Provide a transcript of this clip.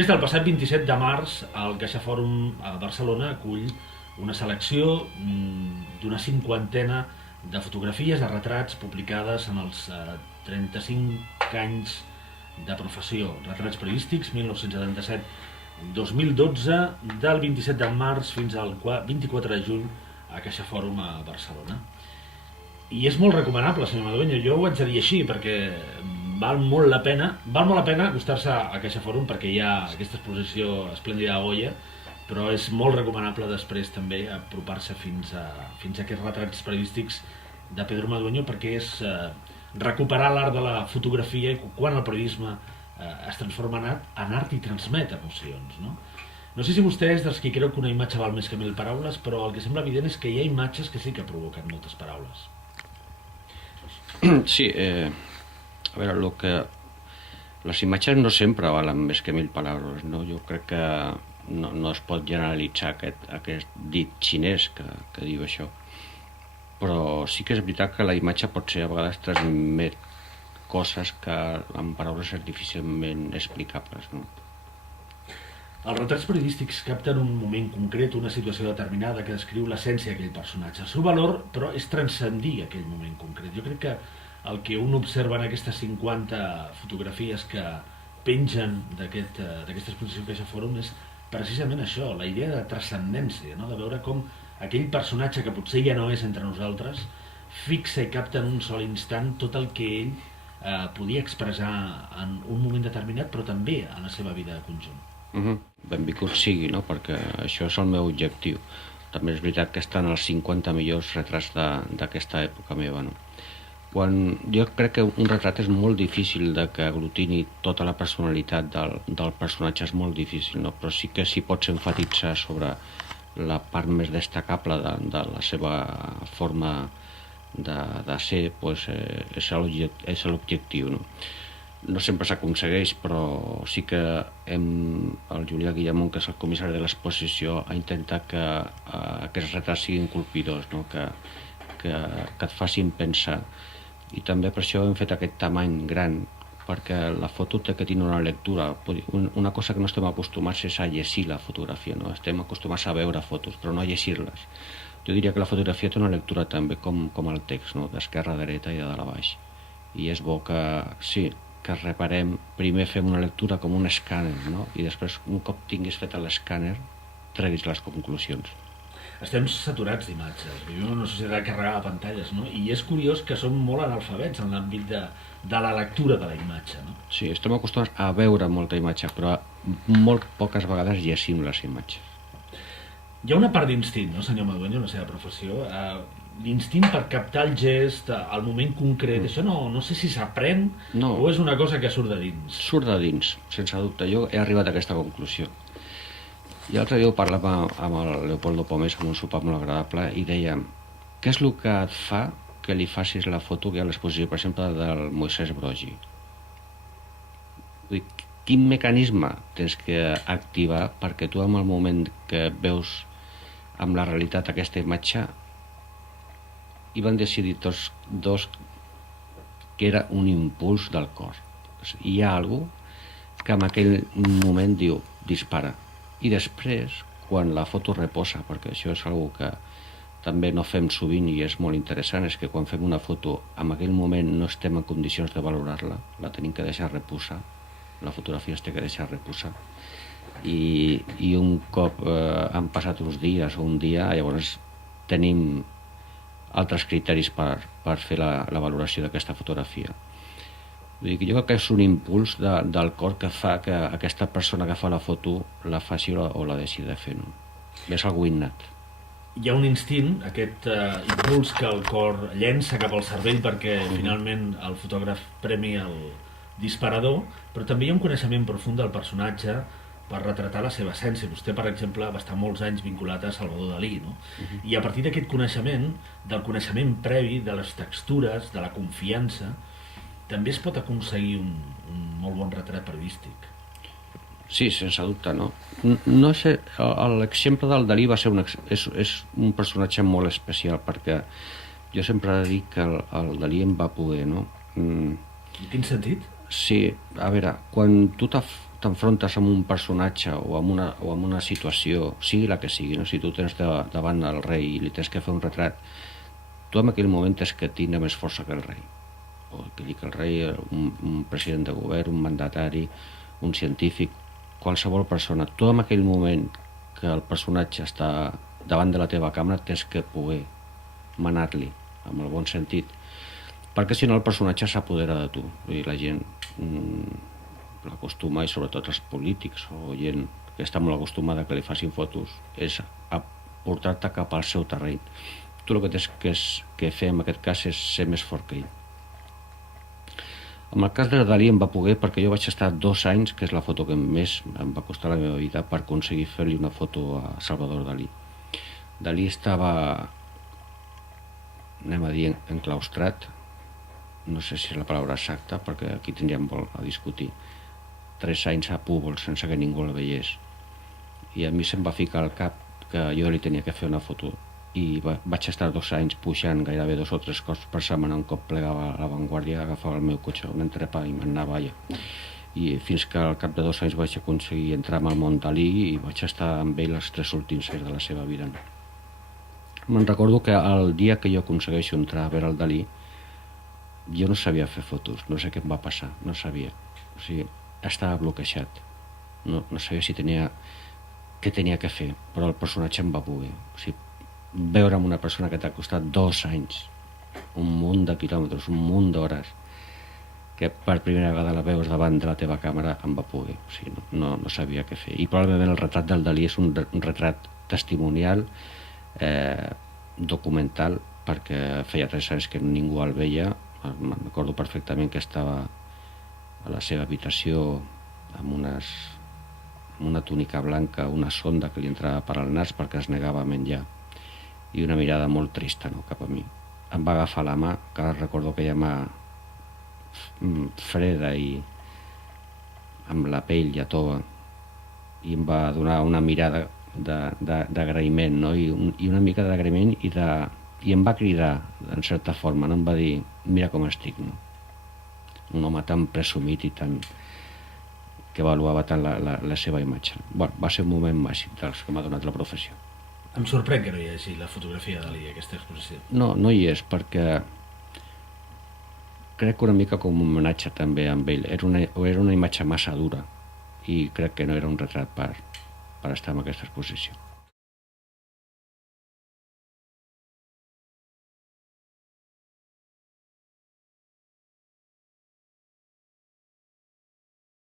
Des del passat 27 de març, el CaixaFòrum a Barcelona acull una selecció d'una cinquantena de fotografies, de retrats publicades en els 35 anys de professió. Retrats periodístics, 1977-2012, del 27 de març fins al 24 de juny a CaixaFòrum a Barcelona. I és molt recomanable, senyor Madueño, jo ho haig de dir així, perquè val molt la pena acostar-se a CaixaFòrum perquè hi ha aquesta exposició esplèndida a Goya, però és molt recomanable després també apropar-se fins a aquests retrats periodístics de Pedro Madueño, perquè és recuperar l'art de la fotografia quan el periodisme es transforma en art i transmet emocions, no? No sé si vostè és dels que creu que una imatge val més que 1000 paraules, però el que sembla evident és que hi ha imatges que sí que provoquen moltes paraules. Sí, a veure, les imatges no sempre valen més que 1000 paraules, no? Jo crec que no es pot generalitzar aquest dit xinès que diu això, però sí que és veritat que la imatge pot ser a vegades transmet coses que amb paraules és difícilment explicables, no? Els retrats periodístics capten un moment concret, una situació determinada que descriu l'essència d'aquell personatge. El seu valor, però, és transcendir aquell moment concret. Jo crec que el que un observa en aquestes 50 fotografies que pengen d'aquesta exposició CaixaFòrum és precisament això, la idea de transcendència, no? De veure com aquell personatge que potser ja no és entre nosaltres fixa i capta en un sol instant tot el que ell podia expressar en un moment determinat, però també en la seva vida de conjunt. Benvingut sigui, no? Perquè això és el meu objectiu. També és veritat que estan els 50 millors retrats d'aquesta època meva, no? Jo crec que un retrat és molt difícil de que aglutini tota la personalitat del personatge, és molt difícil, no? Però sí que s'hi pots enfatitzar sobre la part més destacable de la seva forma de ser, doncs és l'objectiu, no? No sempre s'aconsegueix, però sí que el Julià Guillamón, que és el comissari de l'exposició, ha intentat que aquests retrats siguin colpidors, no? que et facin pensar. I també per això hem fet aquest tamany gran, perquè la foto té que tenir una lectura. Una cosa que no estem acostumats és a llegir la fotografia, no? Estem acostumats a veure fotos, però no a llegir-les. Jo diria que la fotografia té una lectura també com el text, no? D'esquerra a dreta i de dalt a baix. I és bo que, sí, que reparem, primer fem una lectura com un escàner, no? I després, un cop tinguis fet l'escàner, treguis les conclusions. Estem saturats d'imatges, vivim en una societat carregada de pantalles, no? I és curiós que som molt analfabets en l'àmbit de la lectura de la imatge, no? Sí, estem acostumats a veure molta imatge, però molt poques vegades llegim les imatges. Hi ha una part d'instint, no, senyor Madueño, en la seva professió? L'instint per captar el gest, el moment concret, això no sé si s'aprèn o és una cosa que surt de dins? Surt de dins, sense dubte. Jo he arribat a aquesta conclusió. I l'altre dia ho parlava amb el Leopoldo Pomés, amb un sopar molt agradable, i dèiem, què és el que et fa que li facis la foto que hi ha a l'exposició, per exemple, del Moisès Broggi? Vull dir, quin mecanisme tens que activar perquè tu en el moment que veus amb la realitat aquesta imatge i van decidir tots dos que era un impuls del cor. Hi ha algú que en aquell moment diu, dispara. I després, quan la foto reposa, perquè això és una que també no fem sovint i és molt interessant, és que quan fem una foto en aquell moment no estem en condicions de valorar-la, la tenim que deixar reposar, la fotografia es té que deixar reposar. I un cop han passat uns dies o un dia, llavors tenim altres criteris per fer la valoració d'aquesta fotografia. Vull dir que jo crec que és un impuls del cor que fa que aquesta persona que fa la foto la faci o la deixi de fer, no? És algú innat. Hi ha un instint, aquest impuls que el cor llença cap al cervell perquè finalment el fotògraf premi el disparador, però també hi ha un coneixement profund del personatge per retratar la seva essència. Vostè, per exemple, va estar molts anys vinculat a Salvador Dalí, no? I a partir d'aquest coneixement, del coneixement previ, de les textures, de la confiança, també es pot aconseguir un molt bon retrat periodístic. Sí, sense dubte, no? No sé, l'exemple del Dalí és un personatge molt especial, perquè jo sempre dic que el Dalí em va poder, no? En quin sentit? Sí, a veure, quan tu t'enfrontes amb un personatge o amb una situació, sigui la que sigui, no? Si tu tens davant el rei i li tens que fer un retrat, tu en aquell moment tens que tindre més força que el rei. O que el rei, un president de govern, un mandatari, un científic, qualsevol persona. Tu en aquell moment que el personatge està davant de la teva càmera tens que poder manar-li, amb el bon sentit, perquè si no el personatge s'apodera de tu. I la gent l'acostuma, i sobretot els polítics o gent que està molt acostumada que li facin fotos, és a portar-te cap al seu terreny. Tu el que tens que fer en aquest cas és ser més fort que ell. En el cas de Dalí em va poder perquè jo vaig estar 2 anys, que és la foto que més em va costar la meva vida, per aconseguir fer-li una foto a Salvador Dalí. Dalí estava, anem a dir, enclaustrat, no sé si és la paraula exacta, perquè aquí tindríem molt a discutir, 3 anys a Púbol sense que ningú el veiés. I a mi se'm va ficar al cap que jo li tenia que fer una foto. I vaig estar 2 anys pujant gairebé 2 o 3 cops per setmana. Un cop plegava a l'avantguàrdia, agafava el meu cotxe, un entrepà i m'anava allà. I fins que al cap de 2 anys vaig aconseguir entrar al món Dalí i vaig estar amb ell els 3 últims anys de la seva vida. Me'n recordo que el dia que jo aconsegueixo entrar a veure el Dalí, jo no sabia fer fotos, no sé què em va passar, no sabia. O sigui, estava bloquejat. No sabia si què tenia que fer, però el personatge em va poder. O sigui, veure amb una persona que t'ha costat 2 anys, un munt de quilòmetres, un munt d'hores, que per primera vegada la veus davant de la teva càmera, em va poder. O sigui, no sabia què fer. I probablement el retrat del Dalí és un retrat testimonial, documental, perquè feia 3 anys que ningú el veia. Me'n recordo perfectament que estava a la seva habitació amb una túnica blanca, una sonda que li entrava per al nas perquè es negava a menjar, i una mirada molt trista, no, cap a mi. Em va agafar la mà, que ara recordo aquella mà freda i amb la pell ja tova, i em va donar una mirada d'agraïment, no? I una mica d'agraïment i em va cridar, en certa forma, no? Em va dir, mira com estic, no? Un home tan presumit i tan que avaluava tant la seva imatge. Bueno, va ser un moment màgic dels que m'ha donat la professió. Em sorprèn que no hi hagi la fotografia de Dalí, aquesta exposició. No hi és, perquè crec que una mica com un homenatge també amb ell. Era una imatge massa dura i crec que no era un retrat per estar en aquesta exposició.